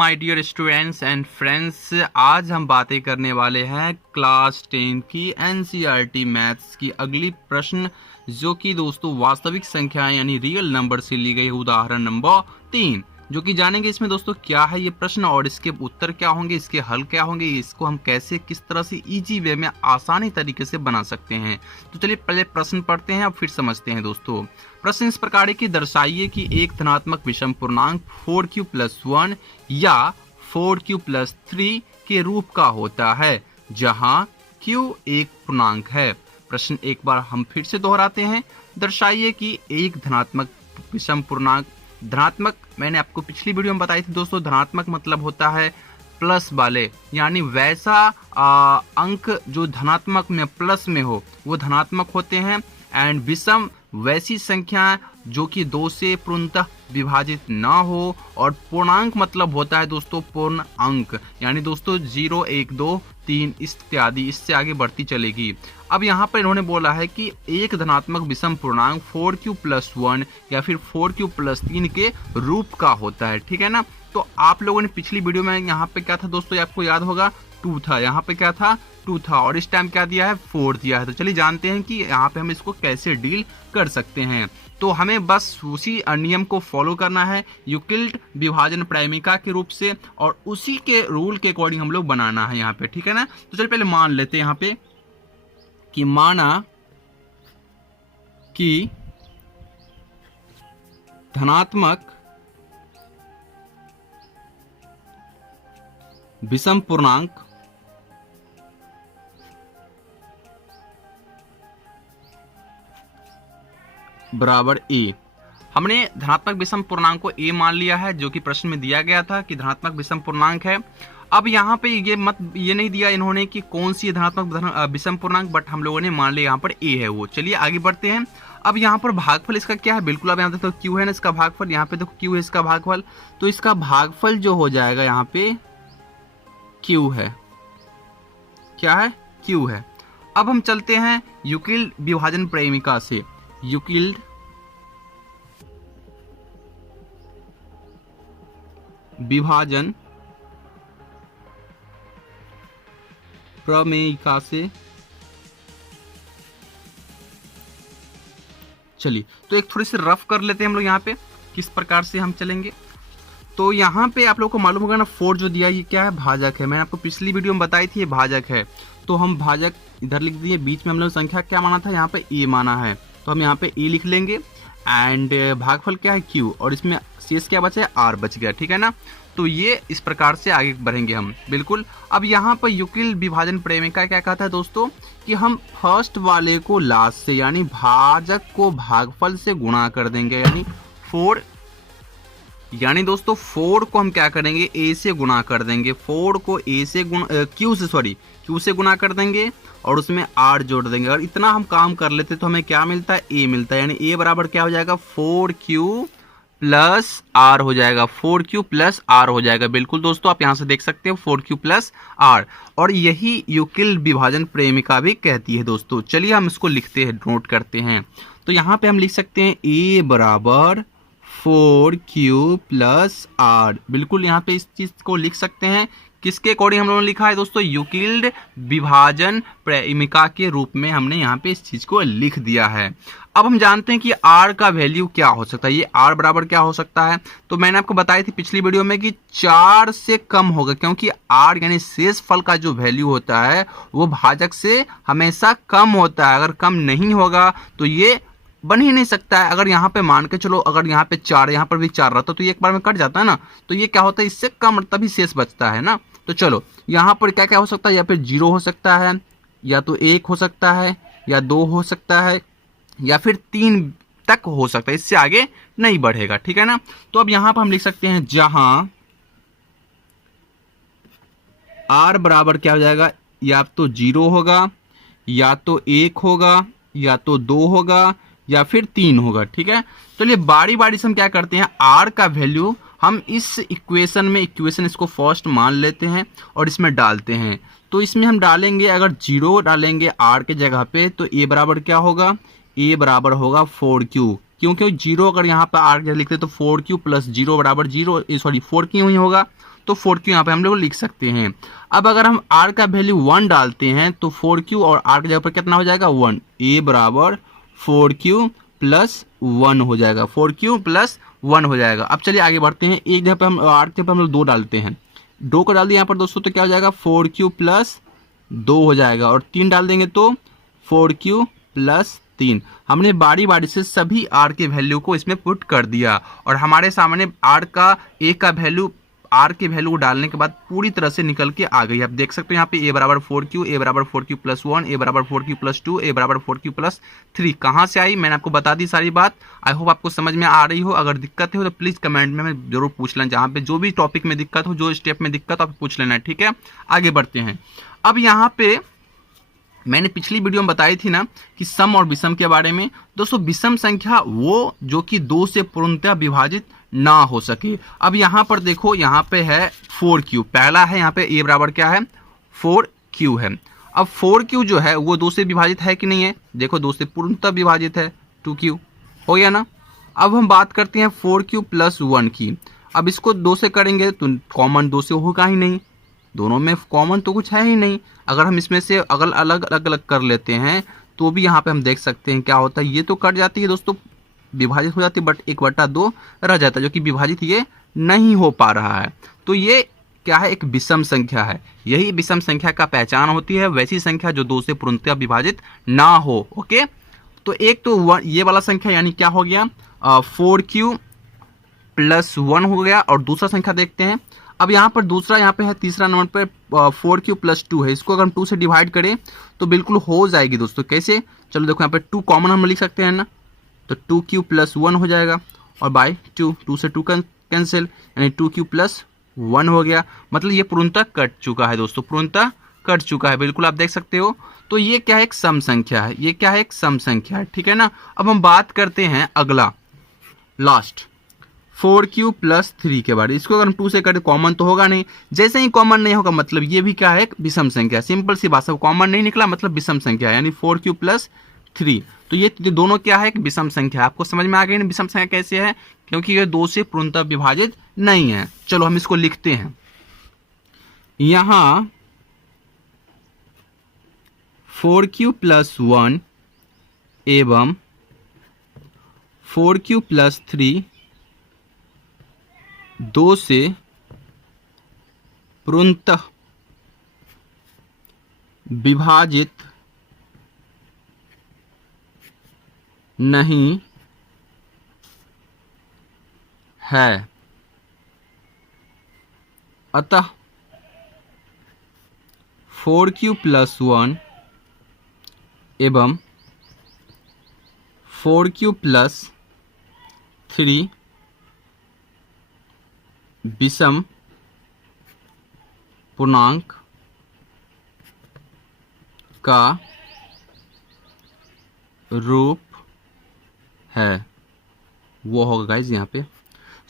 My dear students and friends, आज हम बातें करने वाले हैं क्लास 10 की एनसीईआरटी मैथ्स की अगली प्रश्न, जो कि दोस्तों वास्तविक संख्याएं यानी रियल नंबर से ली गई उदाहरण नंबर 3, जो कि जानेंगे इसमें दोस्तों क्या है ये प्रश्न और इसके उत्तर क्या होंगे, इसके हल क्या होंगे, इसको हम कैसे किस तरह से इजी वे में आसानी तरीके से बना सकते हैं। तो चलिए पहले प्रश्न पढ़ते हैं, अब फिर समझते हैं दोस्तों। प्रश्न इस प्रकार है कि दर्शाइए कि एक धनात्मक विषम पूर्णांक 4q+1 या 4q+3 के रूप का होता है, जहां q एक पूर्णांक है। प्रश्न एक बार हम फिर से दोहराते हैं। दर्शाइए कि एक धनात्मक विषम पूर्णांक, धनात्मक मैंने आपको पिछली वीडियो में बताई थी दोस्तों, धनात्मक मतलब होता है प्लस वाले, यानी वैसा अंक जो धनात्मक में प्लस में हो वो धनात्मक होते हैं। एंड विषम वैसी संख्या जो कि 2 से पूर्णतः विभाजित ना हो। और पूर्णांक मतलब होता है दोस्तों पूर्ण अंक, यानी दोस्तों 0, 1, 2, 3 इत्यादि, इससे आगे बढ़ती चलेगी। अब यहाँ पर इन्होंने बोला है कि एक धनात्मक विषम पूर्णांक 4q+1 या फिर 4q+3 के रूप का होता है, ठीक है ना। तो आप लोगों ने पिछली वीडियो में यहाँ पे क्या था दोस्तों, आपको याद होगा 2 था, यहाँ पे क्या था 2 था, और इस टाइम क्या दिया है 4 दिया है। तो चलिए जानते हैं कि यहाँ पे हम इसको कैसे डील कर सकते हैं। तो हमें बस उसी नियम को फॉलो करना है, यूक्लिड विभाजन प्राइमिका के रूप से, और उसी के रूल के अकॉर्डिंग हम लोग बनाना है यहाँ पे, ठीक है ना। तो चलिए पहले मान लेते हैं यहाँ पे कि माना कि धनात्मक विषम पूर्णांक बराबर ए। हमने धनात्मक विषम पूर्णांक को ए मान लिया है, जो कि प्रश्न में दिया गया था कि धनात्मक विषम पूर्णांक है। अब यहाँ पे ये नहीं दिया इन्होंने कि कौन सी धनात्मक विषम पूर्णांक, बट हम लोगों ने मान लिया यहाँ पर ए है वो। चलिए आगे बढ़ते हैं। अब यहाँ पर भागफल इसका क्या है, बिल्कुल आप यहाँ देखो क्यू है ना इसका भागफल, यहाँ पे देखो क्यू है इसका भागफल, तो इसका भागफल जो हो जाएगा यहाँ पे क्यू है, क्या है क्यू है। अब हम चलते हैं यूक्लिड विभाजन प्रेमिका से, यूक्लिड विभाजन प्रमेयिका से। चलिए तो एक थोड़ी सी रफ कर लेते हैं हम लोग यहाँ पे किस प्रकार से हम चलेंगे। तो यहाँ पे आप लोग को मालूम होगा ना 4 जो दिया ये क्या है, भाजक है। मैंने आपको पिछली वीडियो में बताई थी ये भाजक है, तो हम भाजक इधर लिख दिए, बीच में हम लोग संख्या क्या माना था यहाँ पे ए माना है, तो हम यहाँ पे ए लिख लेंगे। एंड भागफल क्या है क्यू, और इसमें शेष क्या बचा है आर बच गया, ठीक है ना। तो ये इस प्रकार से आगे बढ़ेंगे हम बिल्कुल। अब यहाँ पर यूक्लिड विभाजन प्रेमिका क्या कहता है दोस्तों कि हम फर्स्ट वाले को लास्ट से यानी भाजक को भागफल से गुणा कर देंगे, यानी 4, यानी दोस्तों 4 को हम क्या करेंगे ए से गुणा कर देंगे, 4 को ए से क्यू से गुणा कर देंगे और उसमें आर जोड़ देंगे। और इतना हम काम कर लेते तो हमें क्या मिलता है ए मिलता है, यानी ए बराबर क्या हो जाएगा 4q+r हो जाएगा, 4q+r हो जाएगा। बिल्कुल दोस्तों आप यहाँ से देख सकते हो 4q+r, और यही यूक्लिड विभाजन प्रेमिका भी कहती है दोस्तों। चलिए हम इसको लिखते हैं, नोट करते हैं। तो यहाँ पे हम लिख सकते हैं ए बराबर 4q+r, बिल्कुल यहाँ पे इस चीज को लिख सकते हैं। किसके अकॉर्डिंग हम लोगों ने लिखा है दोस्तों, यूक्लिड विभाजन प्रेमिका के रूप में हमने यहाँ पे इस चीज को लिख दिया है। अब हम जानते हैं कि r का वैल्यू क्या हो सकता है, ये r बराबर क्या हो सकता है। तो मैंने आपको बताई थी पिछली वीडियो में कि 4 से कम होगा, क्योंकि r यानी शेष फल का जो वैल्यू होता है वो भाजक से हमेशा कम होता है। अगर कम नहीं होगा तो ये बन ही नहीं सकता है। अगर यहाँ पे मान के चलो, अगर यहाँ पे 4, यहाँ पर भी 4 रहता तो ये एक बार में कट जाता है ना, तो ये क्या होता है इससे कम तभी शेष बचता है ना। तो चलो यहाँ पर क्या क्या हो सकता है, या फिर 0 हो सकता है, या तो 1 हो सकता है, या 2 हो सकता है, या फिर 3 तक हो सकता है, इससे आगे नहीं बढ़ेगा, ठीक है ना। तो अब यहाँ पर हम लिख सकते हैं जहां r बराबर क्या हो जाएगा, या तो 0 होगा, या तो 1 होगा, या तो 2 होगा, या फिर 3 होगा, ठीक है। चलिए बारी बारी से हम क्या करते हैं, r का वैल्यू हम इस इक्वेशन इसको फर्स्ट मान लेते हैं और इसमें डालते हैं। तो इसमें हम डालेंगे, अगर 0 डालेंगे r के जगह पे, तो a बराबर क्या होगा, a बराबर होगा 4q, क्योंकि जीरो अगर यहाँ पर आर के लिखते तो 4q प्लस जीरो बराबर जीरो, सॉरी 4q ही होगा, तो 4q यहाँ पे हम लोग लिख सकते हैं। अब अगर हम r का वैल्यू 1 डालते हैं तो 4q और r के जगह पर कितना हो जाएगा 1, a बराबर 4q प्लस 1 हो जाएगा, 4q प्लस 1 हो जाएगा। अब चलिए आगे बढ़ते हैं, एक जगह पे हम r के पे हम लोग 2 डालते हैं, 2 को डाल दिया यहाँ पर दोस्तों तो क्या हो जाएगा 4q प्लस 2 हो जाएगा, और 3 डाल देंगे तो 4q प्लस 3। हमने बारी बारी से सभी r के वैल्यू को इसमें पुट कर दिया और हमारे सामने r का a का वैल्यू, r के वैल्यू को डालने के बाद पूरी तरह से निकल के आ गई। आप देख सकते हो यहाँ पे a बराबर 4q, a बराबर 4q प्लस 1, a बराबर 4q प्लस 2, a बराबर 4q प्लस 3। कहाँ से आई मैंने आपको बता दी सारी बात। आई होप आपको समझ में आ रही हो। अगर दिक्कत हो तो प्लीज़ कमेंट में जरूर पूछ लेना, जहाँ पे जो भी टॉपिक में दिक्कत हो, जो स्टेप में दिक्कत हो आप पूछ लेना, ठीक है। आगे बढ़ते हैं। अब यहाँ पे मैंने पिछली वीडियो में बताई थी ना कि सम और विषम के बारे में। दोस्तों विषम संख्या वो जो कि 2 से पूर्णतः विभाजित ना हो सके। अब यहाँ पर देखो, यहाँ पे है 4q, पहला है यहाँ पे a बराबर क्या है 4q है। अब 4q जो है वो 2 से विभाजित है कि नहीं है, देखो 2 से पूर्णतः विभाजित है, 2q हो गया ना। अब हम बात करते हैं 4q प्लस 1 की। अब इसको 2 से करेंगे तो कॉमन 2 से होगा ही नहीं, दोनों में कॉमन तो कुछ है ही नहीं। अगर हम इसमें से अगर अलग अलग कर लेते हैं तो भी यहाँ पे हम देख सकते हैं क्या होता है, ये तो कट जाती है दोस्तों, विभाजित हो जाती है, बट 1/2 रह जाता है जो कि विभाजित ये नहीं हो पा रहा है। तो ये क्या है, एक विषम संख्या है। यही विषम संख्या का पहचान होती है, वैसी संख्या जो 2 से पूर्णतः विभाजित ना हो। ओके, तो एक तो ये वाला संख्या यानी क्या हो गया 4q प्लस 1 हो गया। और दूसरा संख्या देखते हैं। अब यहाँ पर दूसरा, यहाँ पे है तीसरा नंबर पर 4q प्लस 2 है, इसको अगर हम 2 से डिवाइड करें तो बिल्कुल हो जाएगी दोस्तों। कैसे, चलो देखो यहाँ पे 2 कॉमन हम लिख सकते हैं ना, तो 2q प्लस 1 हो जाएगा और बाय 2 से 2 कैंसिल, यानी 2q प्लस 1 हो गया। मतलब ये पूर्णतः कट चुका है दोस्तों, पूर्णतः कट चुका है, बिल्कुल आप देख सकते हो। तो ये क्या है, एक सम संख्या है, ये क्या है, एक सम संख्या है, ठीक है ना। अब हम बात करते हैं अगला लास्ट 4q प्लस 3 के बारे। इसको अगर हम 2 से करें कॉमन तो होगा नहीं, जैसे ही कॉमन नहीं होगा मतलब ये भी क्या है, एक विषम संख्या। सिंपल सी बात, सब कॉमन नहीं निकला मतलब विषम संख्या, यानी 4q प्लस 3। तो ये दोनों क्या है, एक विषम संख्या। आपको समझ में आ गई ना विषम संख्या कैसे है, क्योंकि ये 2 से पूर्णतः विभाजित नहीं है। चलो हम इसको लिखते हैं, यहां 4q प्लस 1 एवं 4q प्लस 3 2 से पूर्णतः विभाजित नहीं है, अतः 4q प्लस 1 एवं 4q प्लस 3 विषम पूर्णांक का रूप है, वो होगा गाइज यहाँ पे।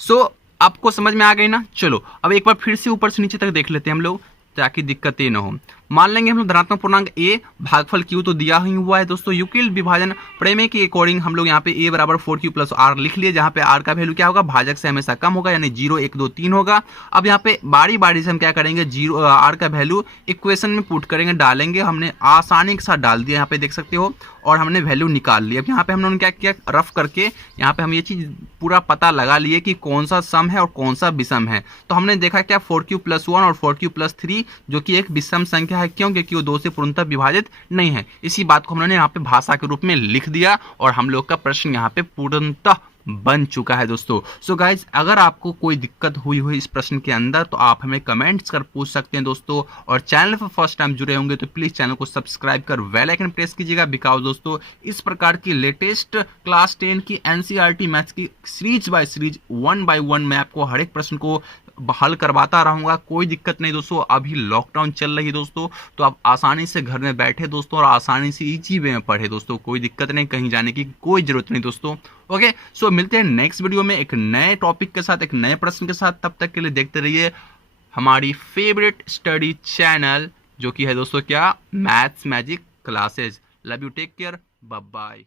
सो आपको समझ में आ गई ना। चलो अब एक बार फिर से ऊपर से नीचे तक देख लेते हैं हम लोग, ताकि दिक्कतें न हो। मान लेंगे हम लोग धनात्मक पूर्णांक a भागफल q तो दिया ही हुआ है दोस्तों। यूक्लिड विभाजन प्रमेय के अकॉर्डिंग हम लोग यहाँ पे a बराबर 4q प्लस r लिख लिए, जहाँ पे r का वैल्यू क्या होगा, भाजक से हमेशा कम होगा, यानी 0 1 2 3 होगा। अब यहाँ पे बारी बारी से हम क्या करेंगे, r का वैल्यू इक्वेशन में पुट करेंगे, डालेंगे। हमने आसानी के साथ डाल दिया, यहाँ पे देख सकते हो, और हमने वैल्यू निकाल ली। अब यहाँ पे हम लोगों ने क्या किया, रफ करके यहाँ पे हम ये चीज पूरा पता लगा लिए कि कौन सा सम है और कौन सा विषम है। तो हमने देखा क्या 4q प्लस 1 और 4q प्लस 3 जो कि एक विषम संख्या है, क्यों, क्योंकि वो 2 से पूर्णतः विभाजित नहीं है। इसी बात को हमने यहाँ पे भाषा के रूप में लिख दिया और हम लोग का प्रश्न यहाँ पे पूर्णतः बन चुका है दोस्तों। सो गाइज, अगर आपको कोई दिक्कत हुई इस प्रश्न के अंदर तो आप हमें कमेंट्स कर पूछ सकते हैं दोस्तों। और चैनल पर फर्स्ट टाइम जुड़े होंगे तो प्लीज चैनल को सब्सक्राइब कर बेल आइकन प्रेस कीजिएगा, बिकॉज दोस्तों इस प्रकार की लेटेस्ट क्लास 10 की एनसीईआरटी मैथ्स की सीरीज बाय सीरीज 1 बाय 1 मैं आपको हर एक प्रश्न को हल करवाता रहूंगा। कोई दिक्कत नहीं दोस्तों, अभी लॉकडाउन चल रही है दोस्तों, तो आप आसानी से घर में बैठे दोस्तों और आसानी से इजी वे में पढ़े दोस्तों। कोई दिक्कत नहीं, कहीं जाने की कोई जरूरत नहीं दोस्तों। ओके, सो मिलते हैं नेक्स्ट वीडियो में एक नए टॉपिक के साथ, एक नए प्रश्न के साथ। तब तक के लिए देखते रहिए हमारी फेवरेट स्टडी चैनल, जो कि है दोस्तों क्या, maths magic classes. Love you, take care, bye bye.